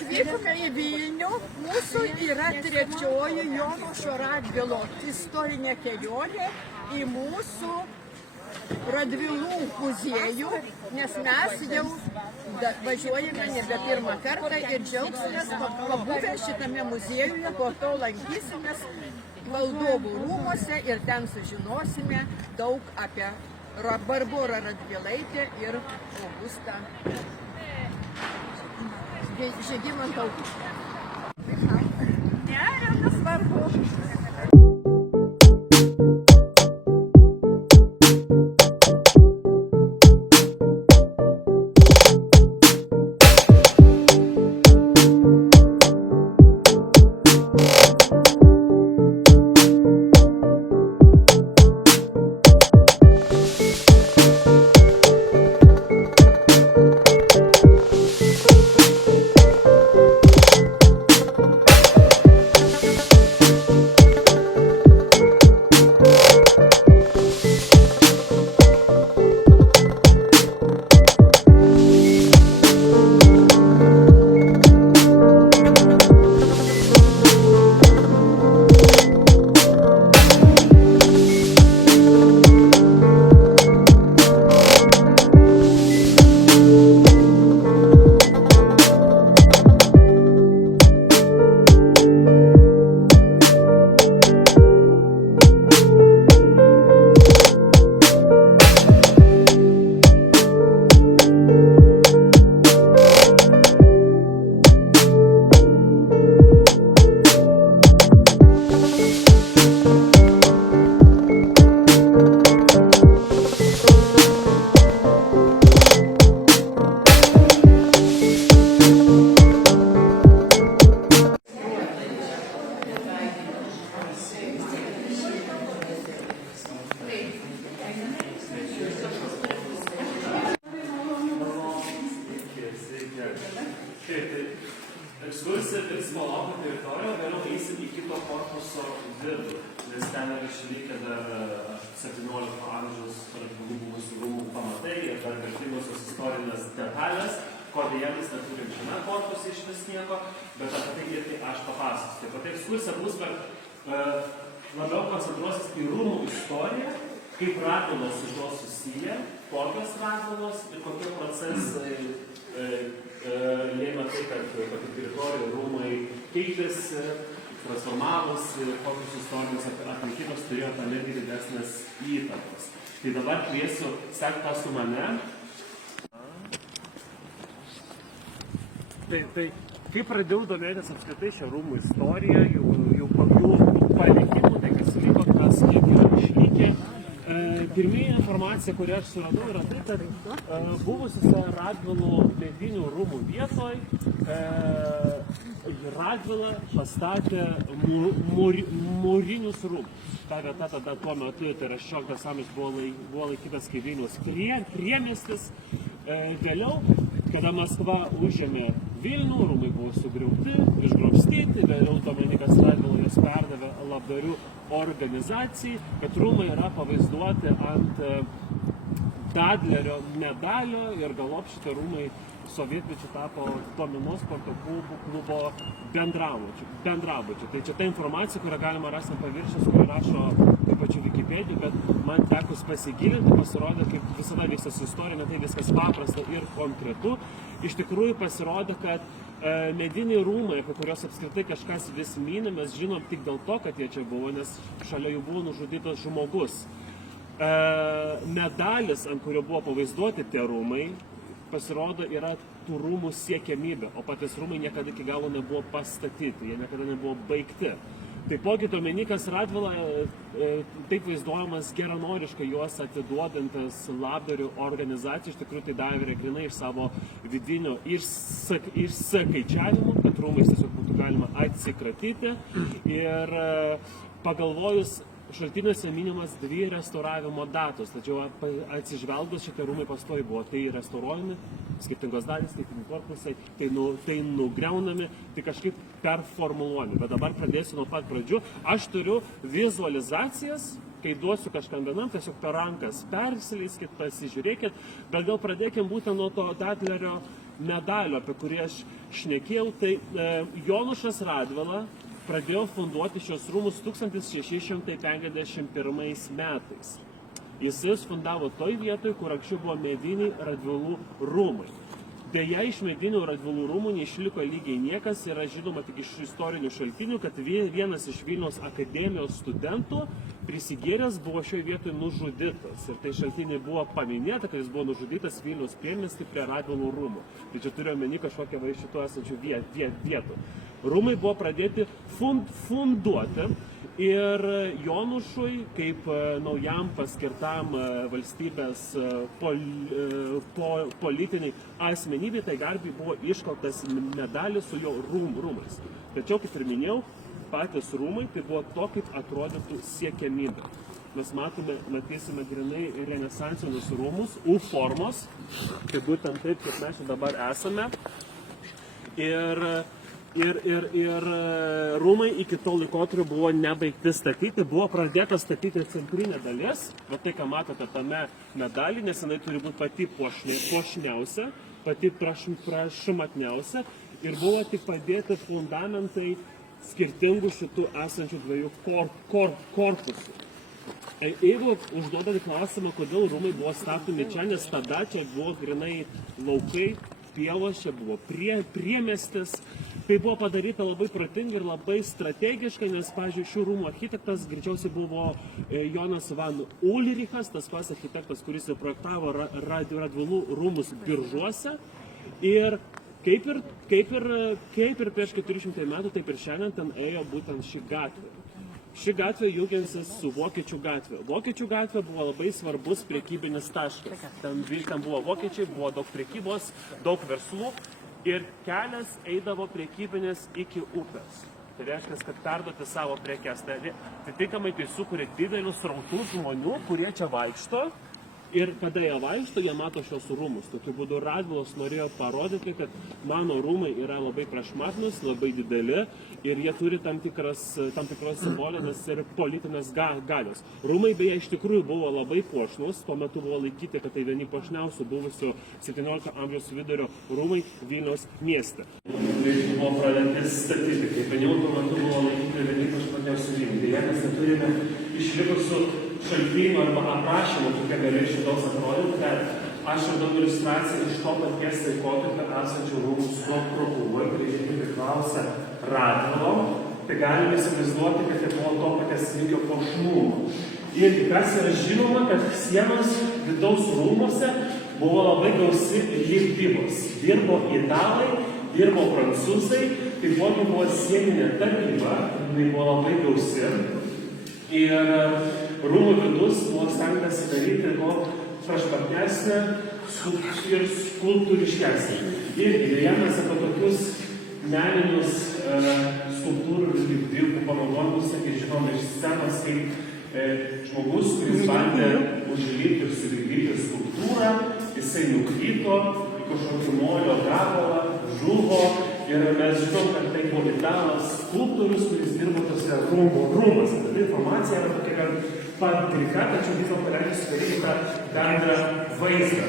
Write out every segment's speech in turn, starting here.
Atvykome į Vilnių, mūsų yra trečioji Jonušo Radvilo istorinė kelionė į mūsų Radvilų muziejų, nes mes jau važiuojame nebe pirmą kartą ir džiaugsimės pabuvę šitame muziejuje, po to lankysimės Valdovų rūmuose ir ten sužinosime daug apie Barborą Radvilaitę ir Augustą Žygimantą Augustą. Ne, nesvarbu. Ekskursija vyks Malako teritorijoje, vėliau eisim į kito korpuso vidų, nes ten yra išlikę dar 17 amžiaus Radvilų buvusių rūmų pamatai ir dar vertingosios istorinės detalės, ko dėja mes neturim šiame korpuse iš vis nieko, bet apie tai irgi aš papasakosiu. Taip pat ekskursija bus labiau koncentruosis į rūmų istoriją, kaip Radvilos su tuo susiję, kokios Radvilos ir kokie procesai lėmė tai, kad tokių teritorijų rūmai keitėsi, transformavosi, kokius istorinius aplinkybės turėjo tam irgi didesnės įtakos. Tai dabar kviesiu sekti paskui mane. Tai kai pradėjau domėtis apskritai šią rūmų istoriją, jų palikimų, tai kas liko, kas kiek yra išlikę. Pirmieji informacija, kurią aš suradau, yra tai, kad buvusiuose Radvilų medinių rūmų vietoj Radvila pastatė mūrinius rūmus. Ta vieta tada tuo metu, tai yra 16 amžius, buvo laikytas kaip Vilniaus priemiestis. Vėliau, kada Maskva užėmė Vilnių, rūmai buvo sugriauti, išgrobstyti, vėliau Dominykas Radvila jas perdavė labdarių organizacijai, kad rūmai yra pavaizduoti ant Dadlerio medalio ir galop šitie rūmai sovietmečiu tapo Dominos sporto klubo bendrabučiu. Tai čia ta informacija, kurią galima rasti ant paviršiaus, kurią rašo taip pačiu Wikipedija, bet man tekus pasigilinti, pasirodė, kaip visada vyksta su istorija, tai viskas paprasta ir konkretu. Iš tikrųjų pasirodė, kad mediniai rūmai, apie kurios apskritai kažkas vis mini, mes žinom tik dėl to, kad jie čia buvo, nes šalia jų buvo nužudytas žmogus. Medalis, ant kurio buvo pavaizduoti tie rūmai, pasirodo, yra tų rūmų siekiamybė, o patys rūmai niekada iki galo nebuvo pastatyti, jie niekada nebuvo baigti. Taipogi Dominykas Radvila taip vaizduojamas geranoriškai juos atiduodantis labdarių organizacijų, iš tikrųjų tai davė grynai iš savo vidinio išskaičiavimų, kad rūmais tiesiog būtų galima atsikratyti. Ir pagalvojus, šaltiniuose minimas 2 restauravimo datos, tačiau atsižvelgus šitie rūmai pastoviai buvo tai restauruojami, skirtingos dalys, skirtingi korpusai, tai nugriaunami, tai kažkaip performuluojami. Bet dabar pradėsiu nuo pat pradžių. Aš turiu vizualizacijas, kai duosiu kažkam vienam, tiesiog per rankas persileiskit, pasižiūrėkit, bet gal pradėkim būtent nuo to Dadlerio medalio, apie kurį aš šnekėjau, tai Jonušas Radvila pradėjo funduoti šios rūmus 1651 metais. Jis fundavo toj vietoj, kur anksčiau buvo mediniai Radvilų rūmai. Deja, iš medinių Radvilų rūmų neišliko lygiai niekas, yra žinoma tik iš istorinių šaltinių, kad vienas iš Vilniaus akademijos studentų prisigėręs buvo šioje vietoje nužudytas. Ir tai šaltiniai buvo paminėta, kad jis buvo nužudytas Vilniaus priemiesty prie Radvilų rūmų. Tai čia turiu omeny kažkokią va iš šitų esančių vietų. Rūmai buvo pradėti funduoti. Ir Jonušui, kaip naujam paskirtam valstybės politiniai asmenybei, tai garbiai buvo iškaltas medalis su jo rūmais. Tačiau, kaip ir minėjau, patys rūmai tai buvo to, kaip atrodytų siekiamybė. Mes matysime grinai renesansinius rūmus, U formos, tai būtent taip, kaip mes čia dabar esame. Ir rūmai iki to laikotarpio buvo nebaigti statyti, buvo pradėta statyti centrinė dalis, va tai, ką matote tame medalį, nes jinai turi būti pati puošniausia, pati prašmatniausia ir buvo tik padėti fundamentai skirtingų šitų esančių dviejų korpusų. Jeigu užduodate klausimą, kodėl rūmai buvo statomi čia, nes tada čia buvo grinai laukai, pievos, čia buvo priemiestis. Tai buvo padaryta labai protingai ir labai strategiškai, nes, pavyzdžiui, šių rūmų architektas greičiausiai buvo Jonas Van Ulrichas, tas pats architektas, kuris projektavo Radvilų rūmus Biržuose. Ir kaip ir prieš 400 metų, taip ir šiandien ten ėjo būtent ši gatvė. Ši gatvė jungiasi su Vokiečių gatvė. Vokiečių gatvė buvo labai svarbus prekybinis taškas. Ten buvo vokiečiai, buvo daug prekybos, daug verslų. Ir kelias eidavo prekybinis iki upės. Tai reiškia, kad perduoti savo prekes. Tai atitinkamai tai sukuria didelius srautus žmonių, kurie čia vaikšto. Ir kada jie vaikšto, jie mato šios rūmus. Tokiu būdu Radvilos norėjo parodyti, kad mano rūmai yra labai prašmatnūs, labai dideli ir jie turi tam tikros simbolinės ir politinės galios. Rūmai beje iš tikrųjų buvo labai puošnūs, tuo metu buvo laikyti, kad tai vieni puošniausių buvusių 17 amžiaus vidurio rūmai Vilniaus mieste. Buvo pradėti statyti, kaip jau tuo metu buvo laikyti vieni puošniausių rūmai. Deja, mes neturime išlikusių šaltinių arba aprašymų, tokia galėčiau daug atrodyti, kad aš radau iliustraciją iš to paties laikotarpio esančių rūmų Krokuvoj, kurie priklausė Radvilom. Tai galime įsivaizduoti, kad tai buvo to paties lygio puošnumo. Ir kas yra žinoma, kad sienos vidaus rūmuose buvo labai gausi lipdybos. Dirbo italai, dirbo prancūzai, taipogi buvo sieninė tapyba, jinai buvo labai gausi. Ir rūmų vidus buvo stengtasi daryti kuo prašmatnesnę ir skulptūriškesnę. Ir idėja mes apie tokius meninius skulptūrų ir lipdybų panaudojimus, kaip žinome, iš scenos kaip žmogus, kuris bandė užlipti ir suvykdyti skulptūrą, jisai nukrito į kažkokį molio gabalą, žuvo. Ir mes žinom, kad tai buvo italas skulptorius, kuris dirbo tose rūmuose. Tai informacija yra tokia gan patrika, tačiau vis dėlto reikia sudaryti tą bendrą vaizdą.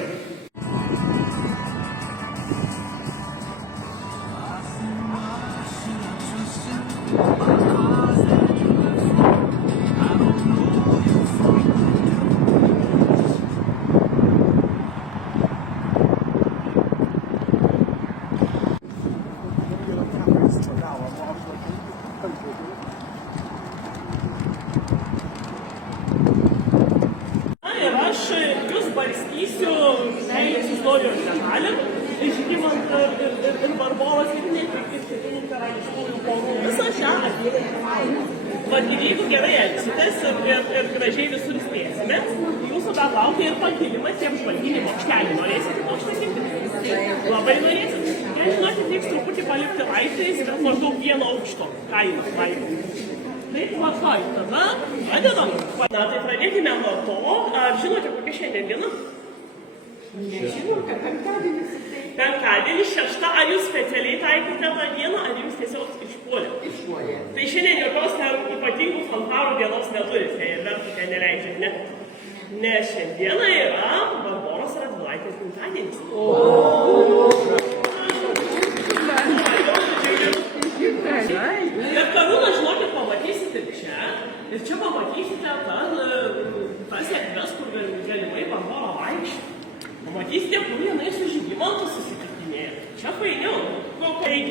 Barstysiu meilės istorijos detalėm, Žygimantą ir Barboros ir karališkųjų porų visą šią atėję. Vat ir jeigu gerai elgsitės ir gražiai visur spėsime, jūsų dar laukia ir pakilimas į apžvalginį bokštelį. Norėsite bokštelį? Labai norėsit. Jei žinokit, reiks truputį palikti laiptais, kad maždaug vieno aukšto kainą laiptų. Taip, tvarkoj, tada pradedam. Na, tai pradėkime nuo to. Ar žinote, kokia šiandien diena? Nežinau, kad penktadienis. Penktadienis, šešta. Ar jūs specialiai taikote tą dieną, ar jūs tiesiog išpuolė? Išpuolė. Tai šiandien jokios ypatingų fanfarų dienos neturite ir dar tokia neleidžiat, ne? Nes šiandieną yra Barboros Radvilaitės gimtadienis.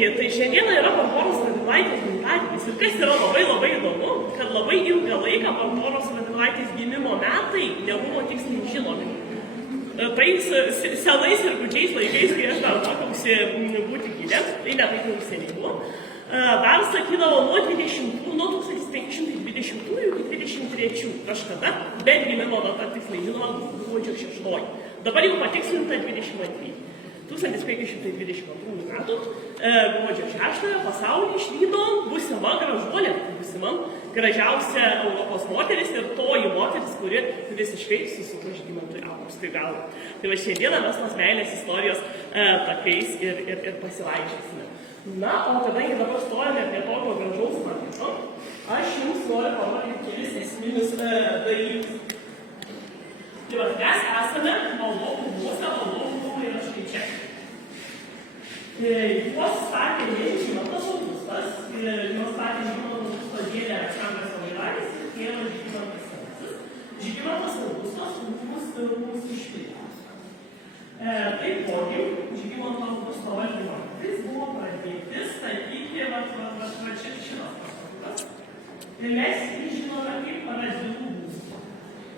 Tai šiandieną yra Barboros Radvilaitės gimtadienis. Ir kas yra labai įdomu, kad labai ilgą laiką Barboros Radvilaitės gimimo metai nebuvo tiksliai žinomi. Tais senais ir gudžiais laikais, kai aš dar mokiausi būti gilė, tai ne taip jau seniai buvo, dar sakydavo nuo 1520 iki 23 kažkada, bet gimimo data tiksliai žinoma gruodžio 6. Dabar jau patikslinta 22. 1522 metų gruodžio 6 pasaulį išvydo būsima gražuolė, būsima gražiausia Europos moteris ir toji moteris, kuri visiškai susisuko Žygimantui Augustui galvą. Tai va šiandieną mes tos meilės istorijos takais ir pasivaikščiosime. Na, o kadangi dabar stojame prie tokio gražaus maketo, aš jums noriu parodyti kelis esminius dalykus. Tai va, mes esame valdovų rūmuose, valdovų rūmai yra štai čia. Juos statė Žygimantas Augustas, juos statė Žygimantas Augusto dėdė Aleksandras Vairaitis ir tėvas Žygimantas Senasis. Žygimantas Augustas rūmus išpildė. Taipogi, Žygimanto Augusto valdymo metais buvo pradėti statyti čia šitas pastatas. Ir mes žinome kaip Radvilų būstą.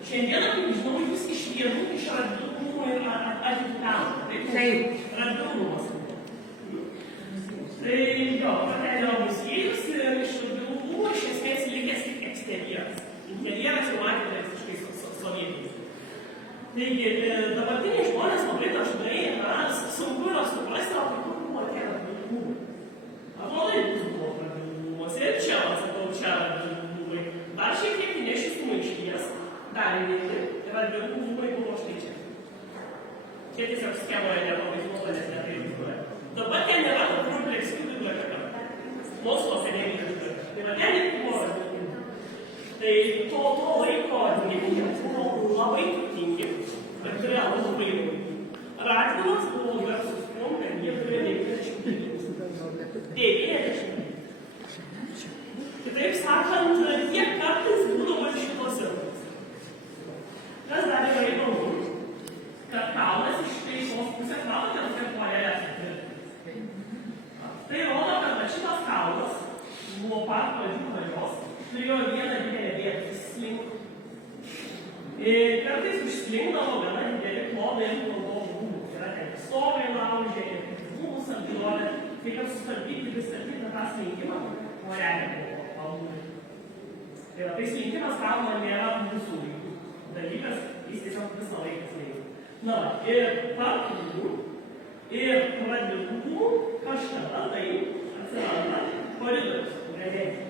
Šiandieną, kaip žinau, jūs iš vienų iš Radvilų rūmų ir atitūkavo. Taip, Radvilų rūmas. Tai jo, patelio muziejus ir iš Radvilų rūmų iš esmės likęs tik eksterjeras. Interjeras jau matėte visiškai sovietinis. Taigi, dabartiniai žmonės labai dažnai sunku yra suprasti, o kaip buvo tie Radvilų rūmai. Aplamai buvo Radvilų rūmuose ir čia, sakau, čia Radvilų rūmai. Dar šiek tiek įnešiu sumaišties. Dar įdėti, Radvilų rūmai buvo štai čia. Čia tiesiog schemoje nepavaizduota, nes nevaizduoja. Dabar ten yra Vrublevskių biblioteka. Moskvos akademijos biblioteka. Tai va ten ir buvo Radvilų rūmai. Tai to laiko gyventojai buvo labai turtingi, bet turėjo labai daug. Radvilas buvo garsus tuom, kad jie turėjo 90 milijonų. 90. Kitaip sakant, jie kartais būdavo ir šitose rūmose. Kas dar yra įdomu, kad kalnas iš šios pusės matote, kokia plaelė. Tai rodo, kad šitas kalnas buvo pat pradžių pradžios, turėjo vieną didelę vietą, jis slinko. Kartais užslinkdavo gana didelį klodai ant valdovų rūmų. Yra ten stovai laužė ir rūmus apdėlionė, kaip ir sustabdyti tą slinkimą, o realiai buvo palūmė. Tai slinkimas kalno nėra mūsų laikų dalykas, jis tiesiog visą laiką slinko. Na, ir tarp rūmų ir Radvilų rūmų kažkada tai atsiranda koridorius, galerija.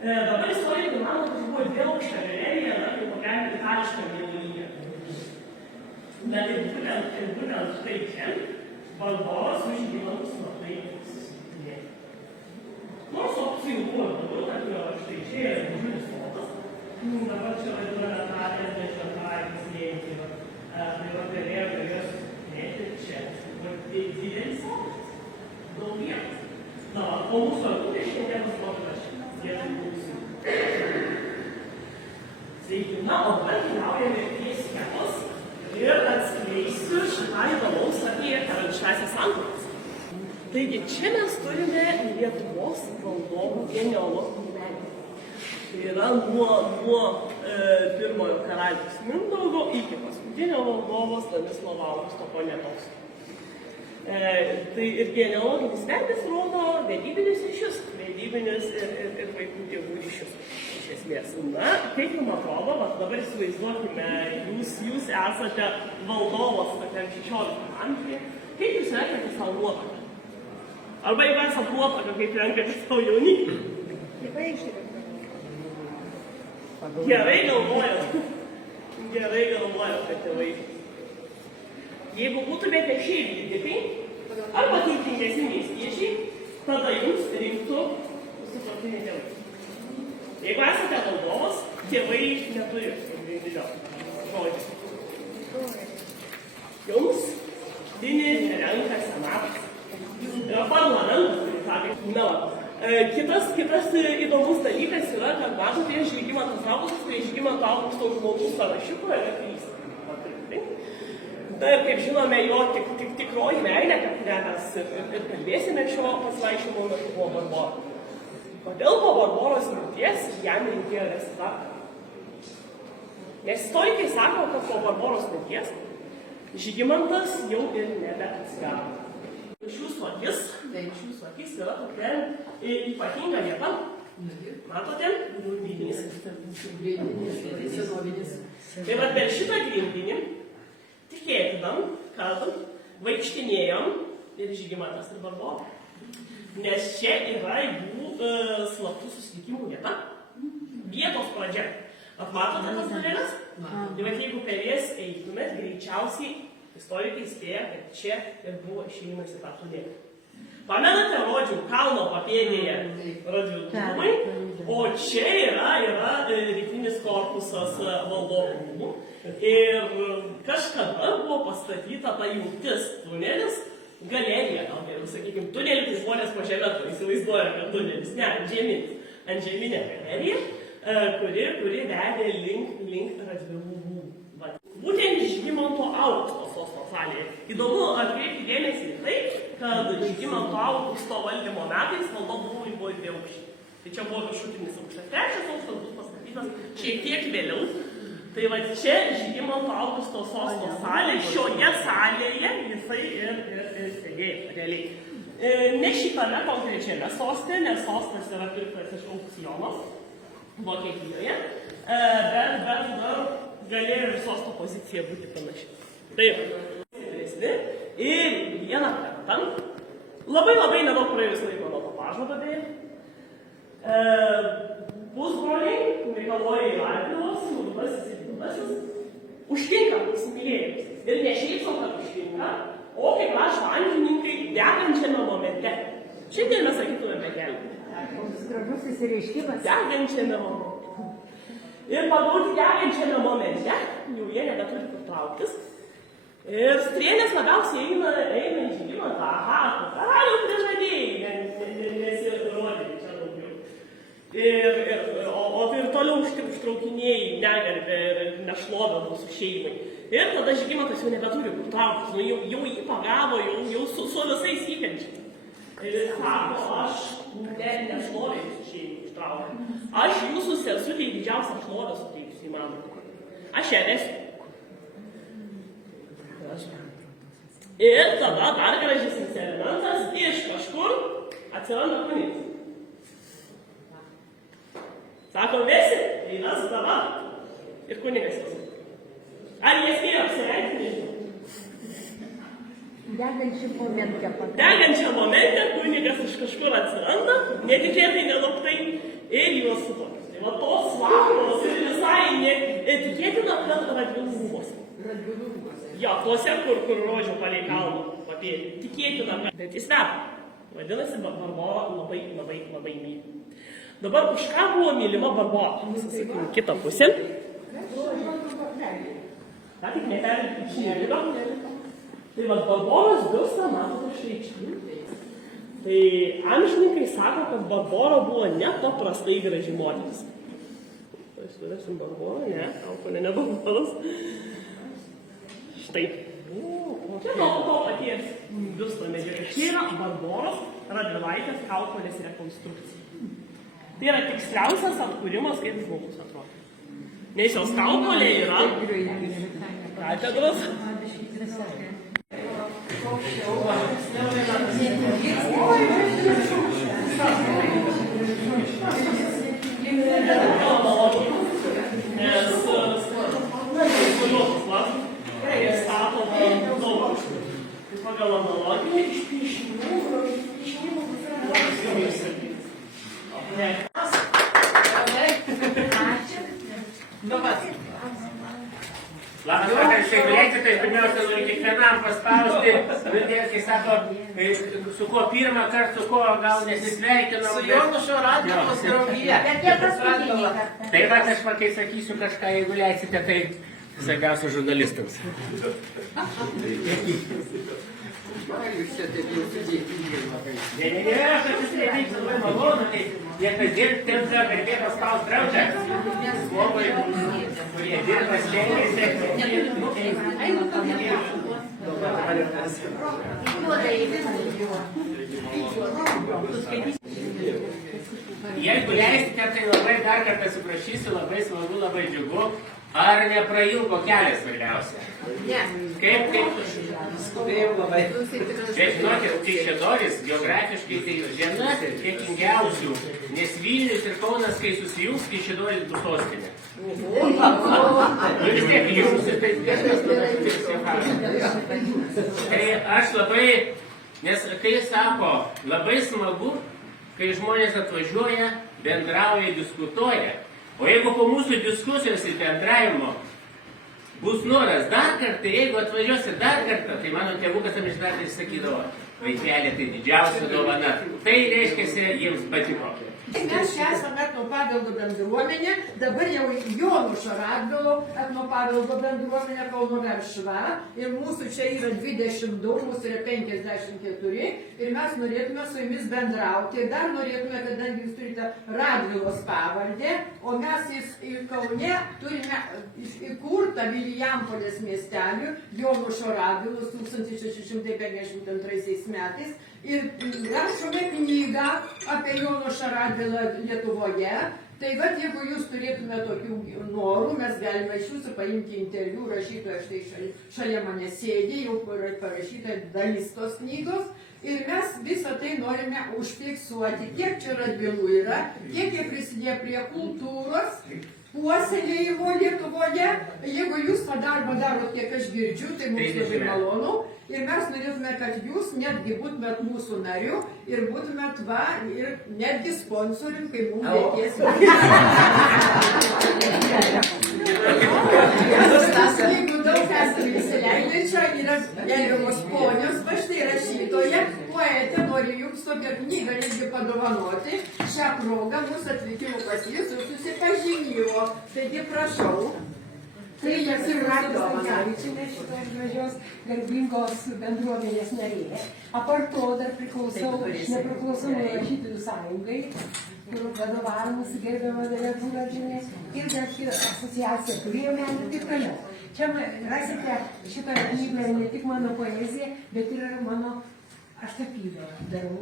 Dabar istorikai mano, kad buvo dviaukštė galerija, kaip kokia itališka vienuolynė. Bet ir būtent štai čia valdovas su Žygimantu slaptai susitinėjo. Nors opcijų buvo daugiau, kad štai čia yra didžiulis sodas. Dabar čia vadiname tą esmešentąjį slėpį. Tai va galėjo susitinėti čia. Didelis sodas. Daug vietos. Na, o mūsų arkutė šiandien pasimokytas čia. Sveiki, na, o dabar keliaujame prie schemos ir atskleisiu šitą įdomaus apie karališkąsias santuokas. Taigi, čia mes turime Lietuvos valdovų genealogų gyvenimą. Tai yra nuo pirmojo karaliaus Mindaugo iki paskutinio valdovo Stanislovo Augusto Poniatovskio. Tai ir genealoginis medis rodo vedybinius ryšius, vedybinius ir vaikų tėvų ryšius. Iš esmės. Na, kaip jums atrodo, dabar įsivaizduokime, jūs esate valdovas tokiam 16 amžiuje, kaip jūs renkate savo nuotaką? Arba jeigu esate nuotaką, kaip renkate savo jauniklį? Gerai galvojau, kad tėvai. Jeigu būtumėte šiaip gydytai, arba turtingesni miestiečiai, tada jums rinktų sutuoktiniai tėvai. Jeigu esate valdovas, tėvai neturi pagrindinio žodžio. Jums dinį renka senatas. Yra parlamentas, kurį sakė. Na, kitas įdomus dalykas yra, kad matote Žygimantas Augustas, tai Žygimanto Augusto žmonių sąrašiuko yra 3. Na ir kaip žinome, jo tikroji meilė, apie kurią mes ir kalbėsime šio pasivaikščiojimo metu, buvo Barbora. Kodėl po Barboros mirties jam reikėjo vesti darbą? Nes istorikai sako, kad po Barboros mirties Žygimantas jau ir nebeatsirado. Šių akis yra tokia ypatinga vieta. Matote? Grindinys. Tai va per šitą grindinį tikėtinam, kad vaikštinėjom ir Žygimantas ir Barbora. Nes čia yra jų slaptų susitikimų vieta. Vietos pradžia. Matote tas dalėlės? Tai va jeigu per jas eitumėt, greičiausiai istorikai spėja, kad čia ir buvo išėjimas į tą tunelį. Pamenate Rodžių kalno papėdėje Radvilų, o čia yra rytinis korpusas valdovų rūmų. Ir kažkada buvo pastatyta ta jungtis tunelis, galerija, gal geriau sakykime, tunelį, tai žmonės po žemę to įsivaizduoja, kad tunelis, ne, ant žeminė galerija, kuri vedė link Radvilų rūmų. Būtent Žygimanto Augusto sosto salėje. Įdomu atkreipti dėmesį į tai, kad Žygimanto Augusto valdymo metais valdovų rūmai buvo dviaukščiai. Tai čia buvo viršutinis aukštas, trečias aukštas bus pastatytas šiek tiek vėliau. Tai va čia Žygimanto Augusto sosto salė, šioje salėje jisai ir sėdėjo realiai. Ne šitame konkrečiame soste, nes sostas yra pirktas iš aukciono Vokietijoje, bet dar galėjo ir sosto pozicija būti panaši. Taip, ir vieną kartą, labai nedaug praėjus laiko nuo to pažado beje, pusbroliai, Mikalojai ir Radvilos, Liudasis ir Liudasis, užtinka įsimylėjimus. Ir ne šiaip sau, kad užtinka, o kaip rašo amžininkai degančiame momente. Šiandien mes sakytume gelbėti. Gražus įsireiškimas. Degančiame momente. Ir pagauti degančiame momente, jau jie nebeturi kur trauktis. Ir strėlės labiausiai eina į Žygimantą. Aha, karalių prižadėjai, nesirodė čia daugiau. O tai ir toliau užtraukinėjai negarbę ir nešlovę mūsų šeimai. Ir tada Žygimantas jau nebeturi kur trauktis, jau jį pagavo, jau su visais įkenčiai. Ir jis sako, aš nešlovę jūsų šeimai ištraukiu. Aš jūsų sesutei didžiausią šlovę suteiksiu įmanomą. Aš ją vesiu. Ir tada dar gražesnis elementas, iš kažkur atsiranda kunigas. Sako, vesi, tai mes dabar. Ir kunigas vesi. Ar jie spėjo apsirengti, nežinau. Degančią momentę kunigas iš kažkur atsiranda, netikėtai, nelauktai, ir juos sutokia. Tai va tos vasaros ir visai netikėtina, kad Radvilų rūmuose. Jo, tuose, kur Rožių palei kalną papėdė. Tikėtina, bet jis veda. Vadinasi, Barbora labai myli. Dabar už ką buvo mylima Barbora? Sakykim, kitą pusę. Ką tik neperėti šį. Tai va, Barboros biustą matote štai čia. Tai amžininkai sako, kad Barbora buvo nepaprastai graži moteris. Tai suvėsim Barborą, ne, Kaukolė ne Barboros. Štai. Čia to paties biusto medžiaga. Čia yra Barboros Radvilaitės Kaukolės rekonstrukcija. Tai yra tiksliausias atkūrimas, kaip žmogus atrodo. Nes jos Kaukolė yra katedros. Pagal analogiją iš piešinių. Labas vakaras, jeigu leidžiate, tai pirmiausia noriu kiekvienam paspausti, kai sako, su kuo pirmą kartą, su kuo gal nesisveikinom. Su Jonušo Radvilos draugija. Bet jie paskutinį kartą. Tai va, aš kai sakysiu kažką, jeigu leisite, tai svarbiausia žurnalistams. Jūs čia taip jau sudėtingai labai. Ne, aš atsisveikinsiu, labai malonu. jie kasdien tempia garbėtos spaus draudžia. Žmogui, kurie dirba, stengiasi. Jeigu leisite, tai labai dar kartą atsiprašysiu, labai smagu, labai džiugu. Ar neprailgo kelias svarbiausia? Ne. Kaip? Skubėjau labai. Bet žinokit, Kaišiadorys geografiškai tai viena dėkingiausių, nes Vilnius ir Kaunas, kai susijungs, Kaišiadorys bus sostinė. Vis tiek jums ir tai tai aš labai, nes kai sako, labai smagu, kai žmonės atvažiuoja, bendrauja, diskutuoja. O jeigu po mūsų diskusijos ir bendravimo bus noras dar kartą, jeigu atvažiuosi dar kartą, tai mano tėvukas amžinatilsį sakydavo, vaikelė, tai didžiausia dovana. Tai reiškia, jiems patiko. Mes čia esame etnopaveldo bendruomenė, dabar jau Jonušo Radvilo etnopaveldo bendruomenė Kauno Veršva ir mūsų čia yra 22, mūsų yra 54 ir mes norėtume su jumis bendrauti ir dar norėtume, kadangi jūs turite Radvilos pavardę, o mes į Kaune turime įkurtą Vilijampolės miestelių Jonušo Radvilos 1652 metais ir rašome knygą apie Jonušą Radvilą Lietuvoje. Tai vat, jeigu jūs turėtume tokių norų, mes galime iš jūsų paimti interviu, rašytoja štai šalia mane sėdė, jau parašyta dalis tos knygos. Ir mes visą tai norime užfiksuoti, kiek čia Radvilų yra, kiek jie prisidėjo prie kultūros, puoselėjimo Lietuvoje. Jeigu jūs tą darbą darot, kiek aš girdžiu, tai mums labai malonu. Ir mes norėtume, kad jūs netgi būtumėt mūsų nariu ir būtumėt va ir netgi sponsorium, kai mums reikės. Jeigu daug esame įsileidžiančio, yra gerbiamos ponios, va štai rašytoja, poetė nori jums tokią knygą netgi padovanoti. Šią progą mūsų atvykimo pas jus ir susipažinimo. Taigi prašau. Tai esu Jūratė Stankevičienė, šitos gražios garbingos bendruomenės narė. Apart to dar priklausau nepriklausomai rašytojų sąjungai, kur vadovavo mūsų gerbiama Dalia Brūnavičienė ir dar asociacija Kūrėjo menų ir taip toliau. Čia rasite šitoje knygoje ne tik mano poeziją, bet ir mano aš tapybą darau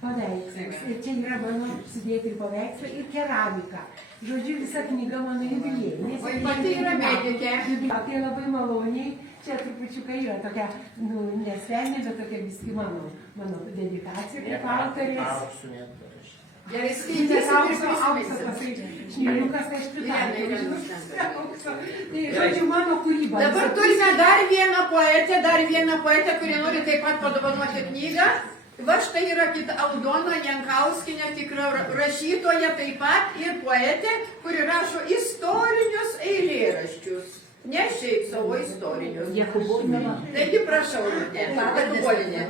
paveikslus. Ir čia yra mano sudėti paveikslai ir keramika. Žodžiu, visa knyga mano jubiliejinė. O pati yra medikė. Tai labai maloniai. Čia trupučiukai yra tokia, nesvenė, bet tokia viski mano dedikacija kaip autorės. Gerai, Skaitysim auksas pasai šnyliukas, tai aš pritariu. Tai, žodžiu, mano kūryba. Dabar turime dar vieną poetę, kuri nori taip pat padovanoti knygą. Va štai yra kita Aldona Jankauskinė, tikra rašytoja taip pat ir poetė, kuri rašo istorinius eilėraščius. Ne šiaip savo istorinius. Jakubolinė. Taigi prašau, Jakubolinė.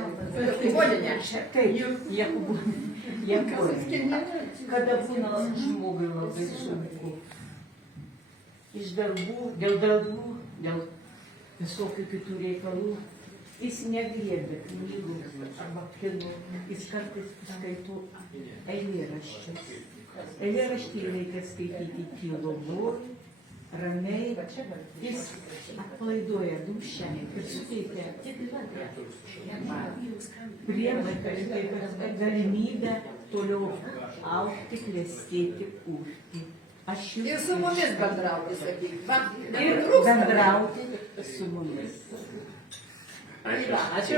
Taip, Jakubolinė. Kada būna žmogui labai sunku. Iš darbų, dėl visokių kitų reikalų, jis negriebia knygų arba kino, jis kartais skaito eilėraščius. Eilėraštį reikia skaityti tylomu, ramiai, jis atpalaiduoja dūšią ir suteikia prielaidą ir galimybę toliau augti, klestėti, kurti. Ir su mumis bendrauti, sakyk. Ir bendrauti su mumis. Ačiū.